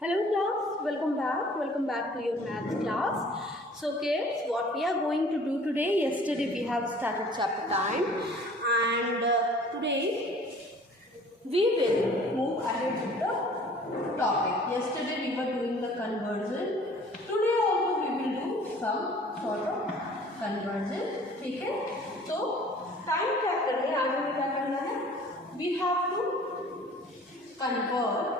Hello class, welcome back to your maths class. So kids, what we are going to do today, yesterday we have started chapter time and today we will move ahead with the topic. Yesterday we were doing the conversion, today also we will do some sort of conversion, ठीक है? तो टाइम क्या करना है, आगे में क्या करना है? We have to convert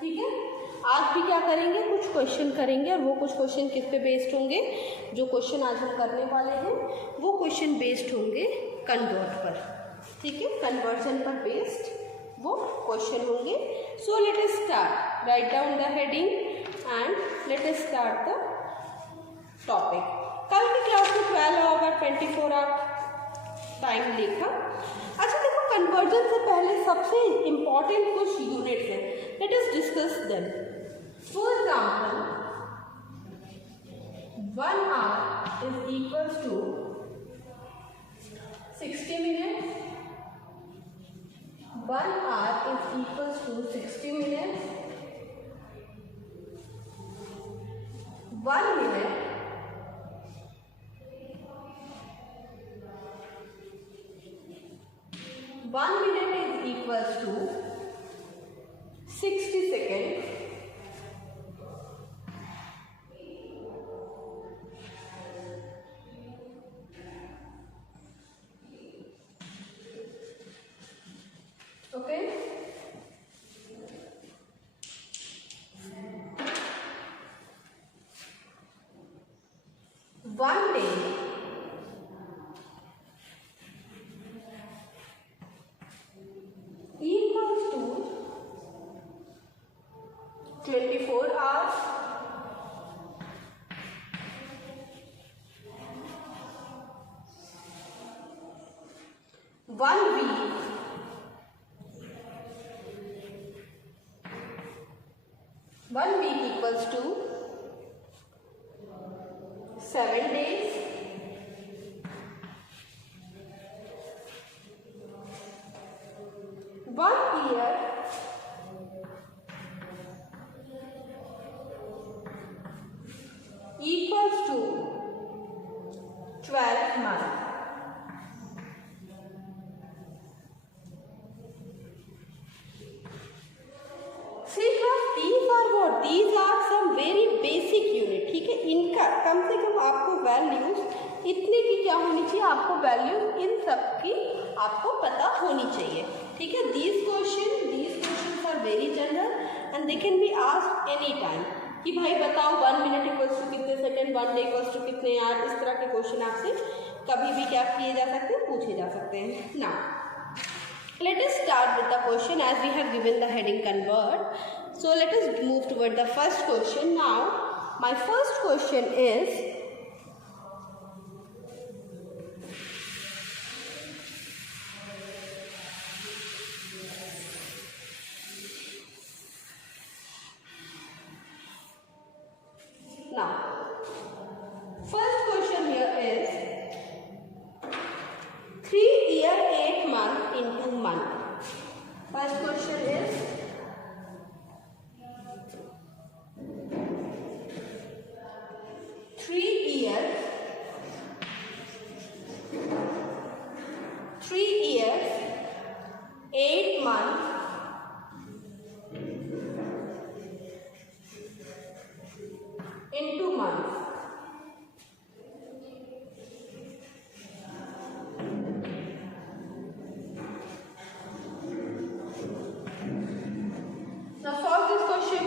ठीक है। आज भी क्या करेंगे, कुछ क्वेश्चन करेंगे और वो कुछ क्वेश्चन किस पे बेस्ड होंगे, जो क्वेश्चन आज हम करने वाले हैं वो क्वेश्चन बेस्ड होंगे कन्वर्ट पर, ठीक है। कन्वर्जन पर बेस्ड वो क्वेश्चन होंगे। So let us start, write down the heading and let us start the topic. कल की क्लास में 12 आवर 24 आवर टाइम लिखा। अच्छा देखो, कन्वर्जन से पहले सबसे इम्पॉर्टेंट कुछ यूनिट्स हैं, let us discuss them. For example 1 hour is equals to 60 minutes, 1 hour is equals to 60 minutes, 1 minute is equals to 60 seconds, okay. One day equals to 24 hours, one week equals to 7 days, one year equals to 12 months. See class, these are some very basic unit, ठीक है। इनका कम से कम आपको वैल्यूज इतने की क्या होनी चाहिए, आपको वैल्यूज इन सब की आपको पता होनी चाहिए, ठीक है। these questions are very general and they can be asked any time कि भाई बताओ 1 मिनट इक्वल्स टू कितने सेकंड, 1 डे इक्वल्स टू कितने यार, इस तरह के क्वेश्चन आपसे कभी भी क्या किए जा सकते हैं, पूछे जा सकते हैं ना। Let us start with the question as we have given the heading convert. So let us move toward the first question. Now my first question is, now first question here is 3 year 8 month into month. First question is 3 years 8 months into months. Now solve this question.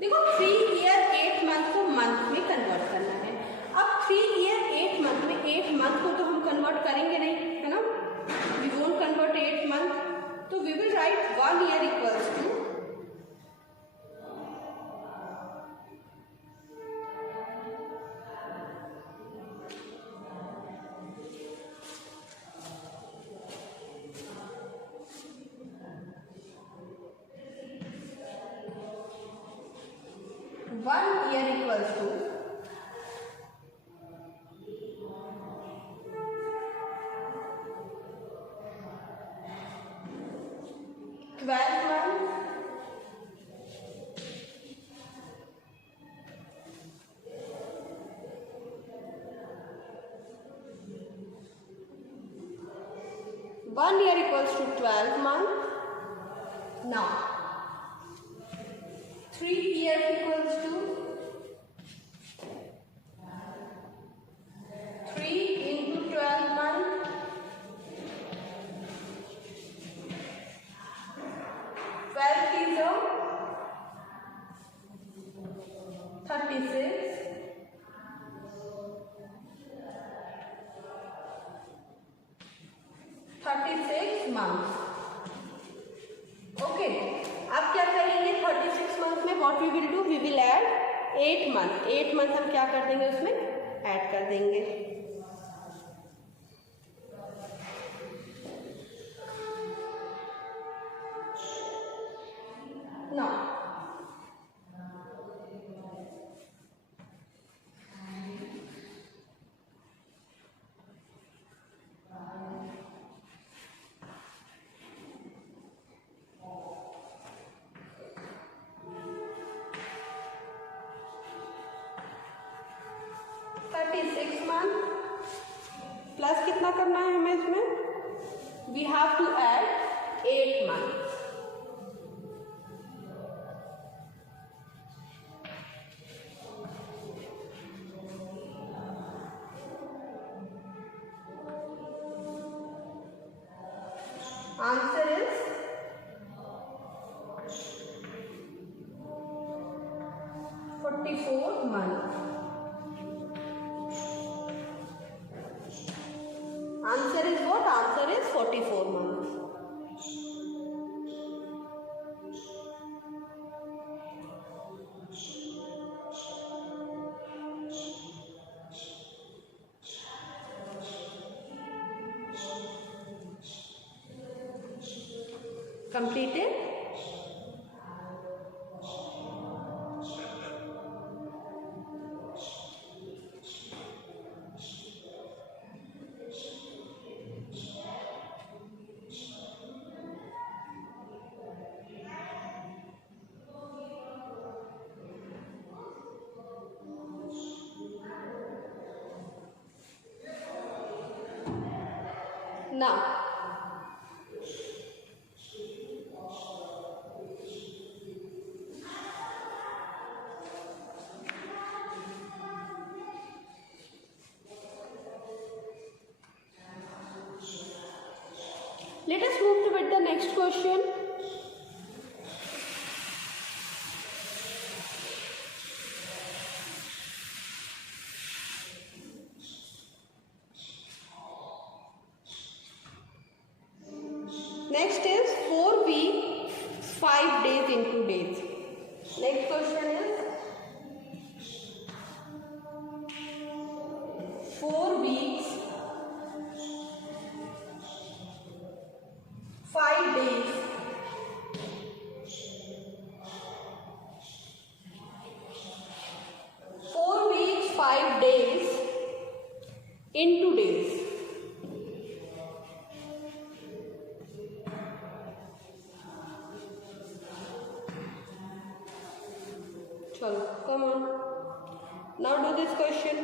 देखो 3 ईयर 8 मंथ को मंथ में कन्वर्ट करना है। अब 3 ईयर 8 मंथ में 8 मंथ को तो हम कन्वर्ट करेंगे नहीं, है ना, वी वोंट कन्वर्ट 8 मंथ, तो we will write 1 year equals to 12 months. 1 year equals to 12 months. Now 3 years equals to 3 into 12 months. 12 is 36. 36 months. ओके, अब क्या करेंगे 36 मंथ में? What we will do, we will add 8 month. 8 month हम क्या कर देंगे, उसमें ऐड कर देंगे। ना प्लस कितना करना है हमें इसमें? We have to add 8 month. Answer is 44 months. Answer is what? Answer is 44 months. Completed? Now, let us move to the next question. Next is 4 weeks, 5 days into days. Next question is 4 weeks, 5 days. Into days. Chalo, come on. Now do this question.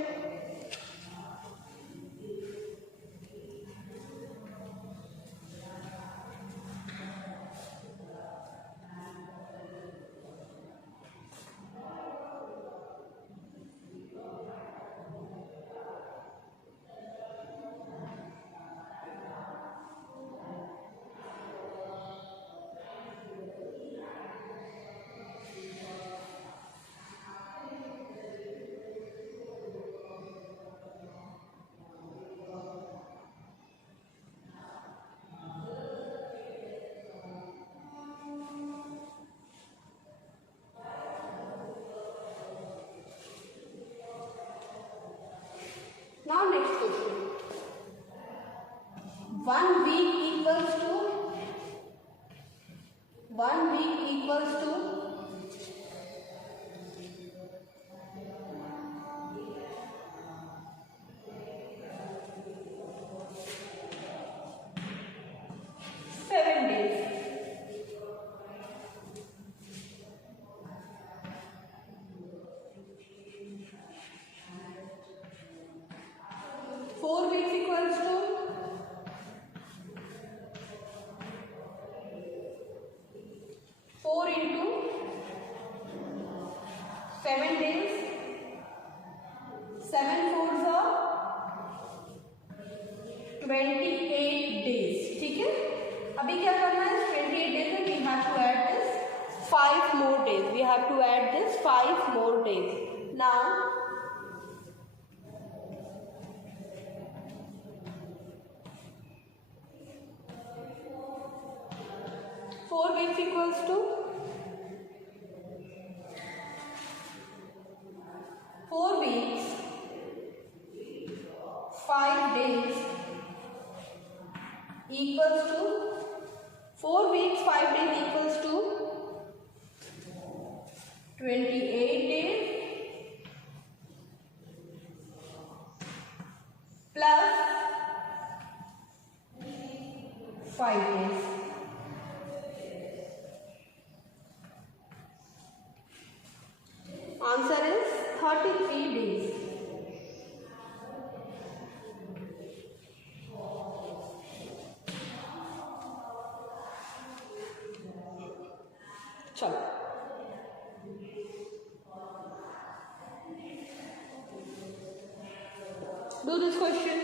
Now next question. 1 week equals to 1 week equals to 7 days, 7 4s are 28 days. ठीक है, अभी क्या करना है, 28 days में we have to add this 5 more days. We have to add this 5 more days. Now 4 weeks equals to 4 weeks 5 days equals to 4 weeks 5 days equals to 28 days plus 5 days. Answer is 33 days. चलो do this question.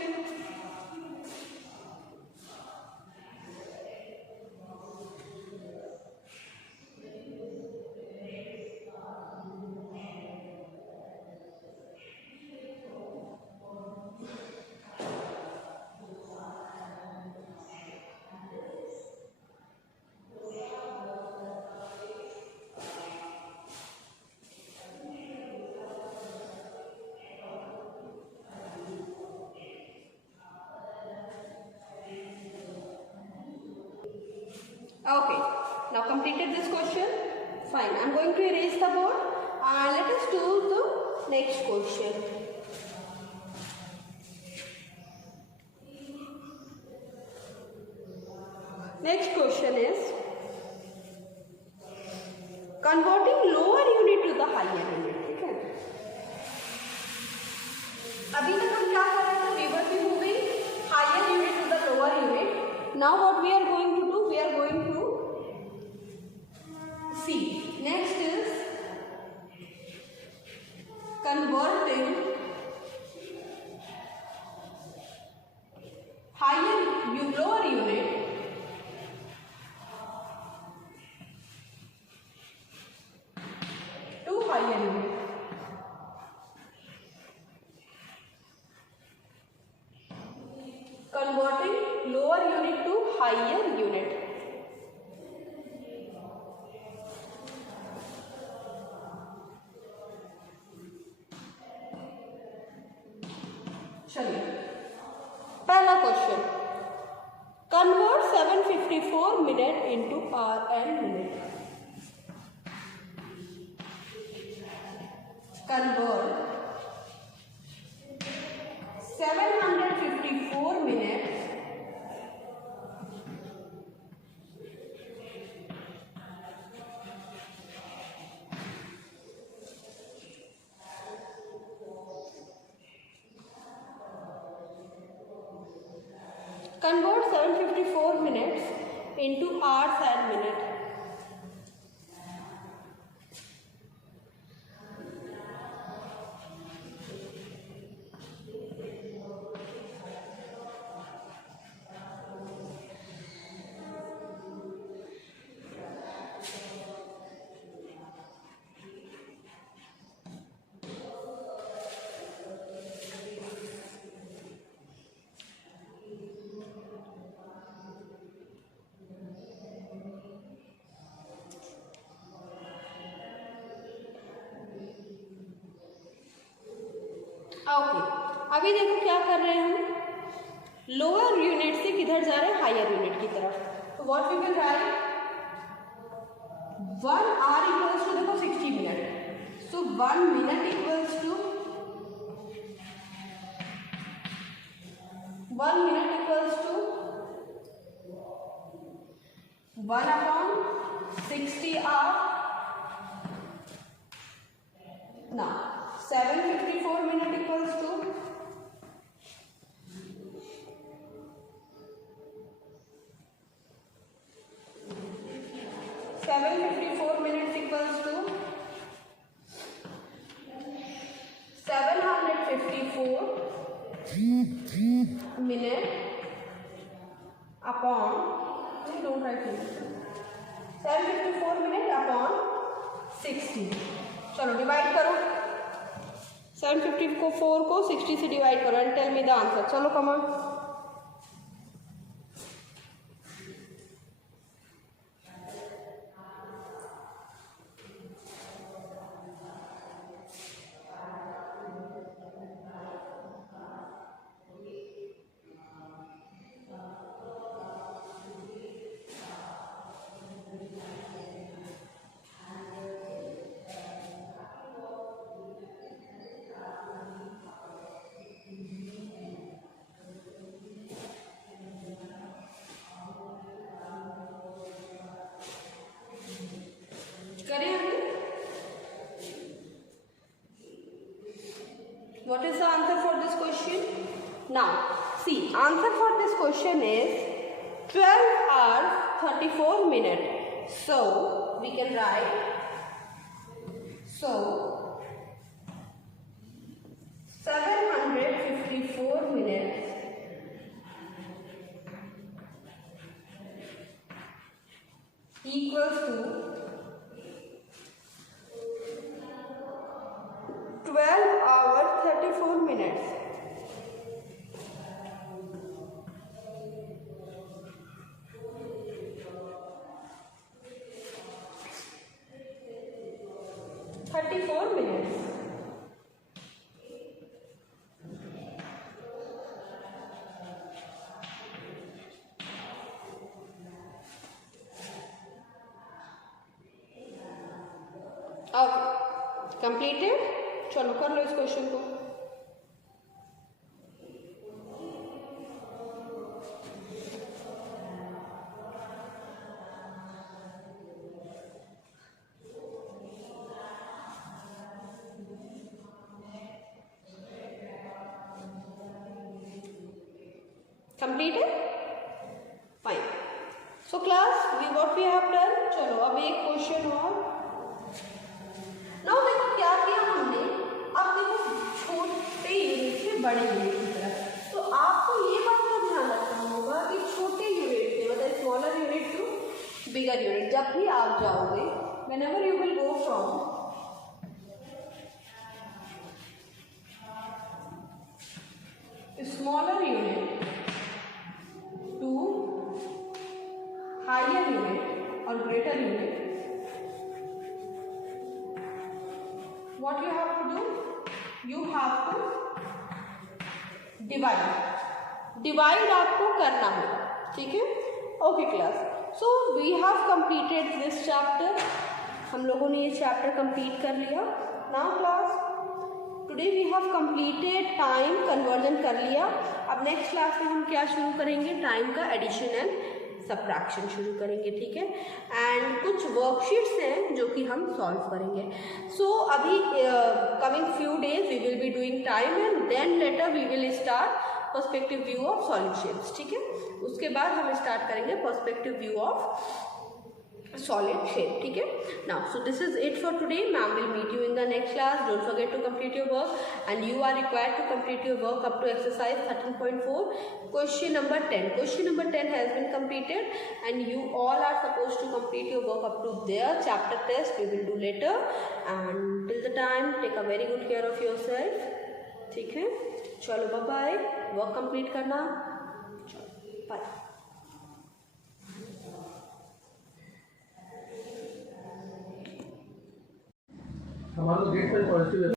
Okay, now completed this question. Fine, I am going to erase the board and let us do the next question. Next question is converting lower unit to the higher unit. ठीक है, अभी तक हम क्या कर रहे थे, we were moving higher unit to the lower unit. Now what we are going to do, we are going to see. Next is converting lower unit to higher unit. Converting lower unit to higher unit. चलिए, पहला question, convert 754 minute into hour and minute. Convert 754 minute Convert 754 minutes into hours and minute. Okay, अभी देखो क्या कर रहे हैं हम, lower unit से किधर जा रहे हैं, हायर यूनिट की तरफ. तो what we can write, 1 hour equals to देखो 60 minute, so 1 minute equals to 1 minute equals to 1/60 hour. Now 754 minute equals to 754 minutes equals to 754 minute upon, don't write it, 754 minute upon 60. चलो डिवाइड करो, 754 को 60 से divide करो and tell me the answer. चलो come on. What is the answer for this question? Now, see, answer for this question is 12 hours 34 minutes. So, we can write, so 754 minutes equals to 12 hours 34 minutes. Okay, completed. चलो कर लो इस question को. Completed. Fine. So class we what we have done. चलो अब एक क्वेश्चन और. नाउ देखो क्या किया हमने. अब देखो छोटे यूनिट से बड़े यूनिट की तरफ. तो आपको ये बात का ध्यान रखना होगा कि छोटे यूनिट से मतलब smaller unit to bigger unit जब भी आप जाओगे, whenever you will go from smaller unit to higher unit और greater unit, what you have to do, you have to divide आपको करना है. ठीक है. Okay class. So we have completed this chapter. हम लोगों ने ये चैप्टर कंप्लीट कर लिया. Now class today we have completed time conversion कर लिया. अब नेक्स्ट क्लास में हम क्या शुरू करेंगे, टाइम का एडिशन एंड सब्ट्रैक्शन शुरू करेंगे. ठीक है. एंड कुछ वर्कशीट्स हैं जो कि हम सॉल्व करेंगे. सो अभी coming few days we will be doing time and then later we will start perspective view of solutions. ठीक है. उसके बाद हम स्टार्ट करेंगे perspective view of solid shape. ठीक है. Now so this is it for today. Ma'am will meet you in the next class. Don't forget to complete your work and you are required to complete your work up to exercise 13.4 question number 10. Question number 10 has been completed and you all are supposed to complete your work up to there. Chapter test we will do later and till the time take a very good care of yourself. ठीक है. चलो bye bye. Work complete करना. चलो बाय. हमारा गेट पर पॉजिटिव है.